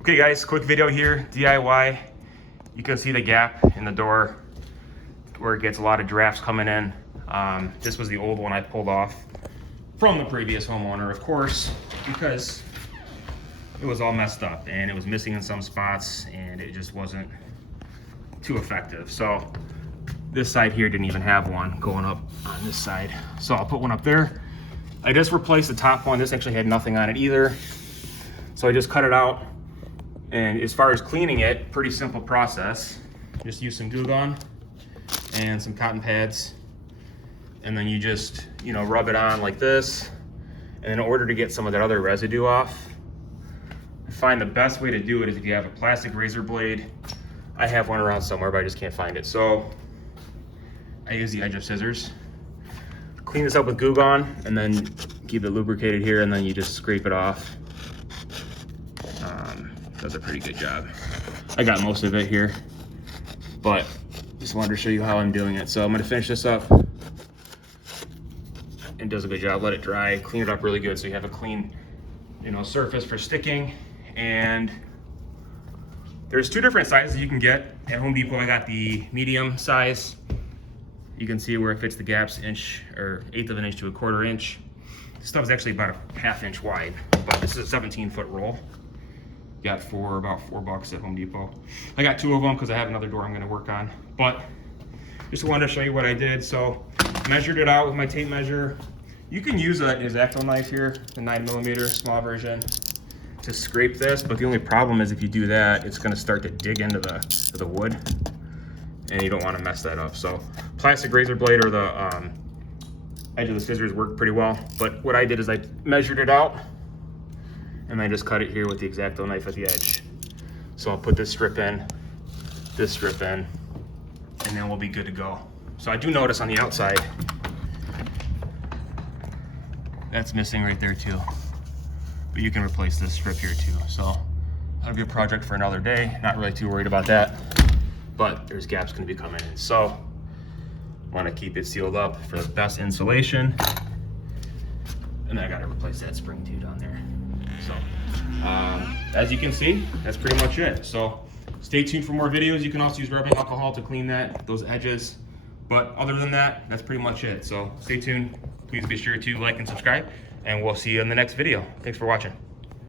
Okay guys, quick video here, DIY. You can see the gap in the door where it gets a lot of drafts coming in. This was the old one I pulled off from the previous homeowner, of course, because it was all messed up and it was missing in some spots and it just wasn't too effective. So this side here didn't even have one going up on this side. So I'll put one up there. I just replaced the top one. This actually had nothing on it either. So I just cut it out. And as far as cleaning it, pretty simple process. Just use some Goo Gone and some cotton pads. And then you just, rub it on like this. And in order to get some of that other residue off, I find the best way to do it is if you have a plastic razor blade. I have one around somewhere, but I just can't find it. So I use the edge of scissors. Clean this up with Goo Gone and then keep it lubricated here, and then you just scrape it off. Does a pretty good job. I got most of it here, but just wanted to show you how I'm doing it. So I'm gonna finish this up. And does a good job. Let it dry, clean it up really good so you have a clean, surface for sticking. And there's two different sizes you can get at Home Depot. I got the medium size. You can see where it fits the gaps, 1/8 of an inch to 1/4 inch. This stuff is actually about a 1/2 inch wide, but this is a 17-foot roll. Got for about $4 at Home Depot. I got 2 of them because I have another door I'm going to work on. But just wanted to show you what I did. So measured it out with my tape measure. You can use an X-Acto knife here, the 9mm small version, to scrape this. But the only problem is if you do that, it's going to start to dig into the wood, and you don't want to mess that up. So plastic razor blade or the edge of the scissors work pretty well. But what I did is I measured it out, and I just cut it here with the X-Acto knife at the edge. So I'll put this strip in, and then we'll be good to go. So I do notice on the outside, that's missing right there too. But you can replace this strip here too. So that'll be a project for another day. Not really too worried about that, but there's gaps gonna be coming in. So wanna keep it sealed up for the best insulation. And then I gotta replace that spring too down there. So, as you can see, that's pretty much it. So stay tuned for more videos. You can also use rubbing alcohol to clean those edges. But other than that, that's pretty much it. So stay tuned. Please be sure to like and subscribe, and we'll see you in the next video. Thanks for watching.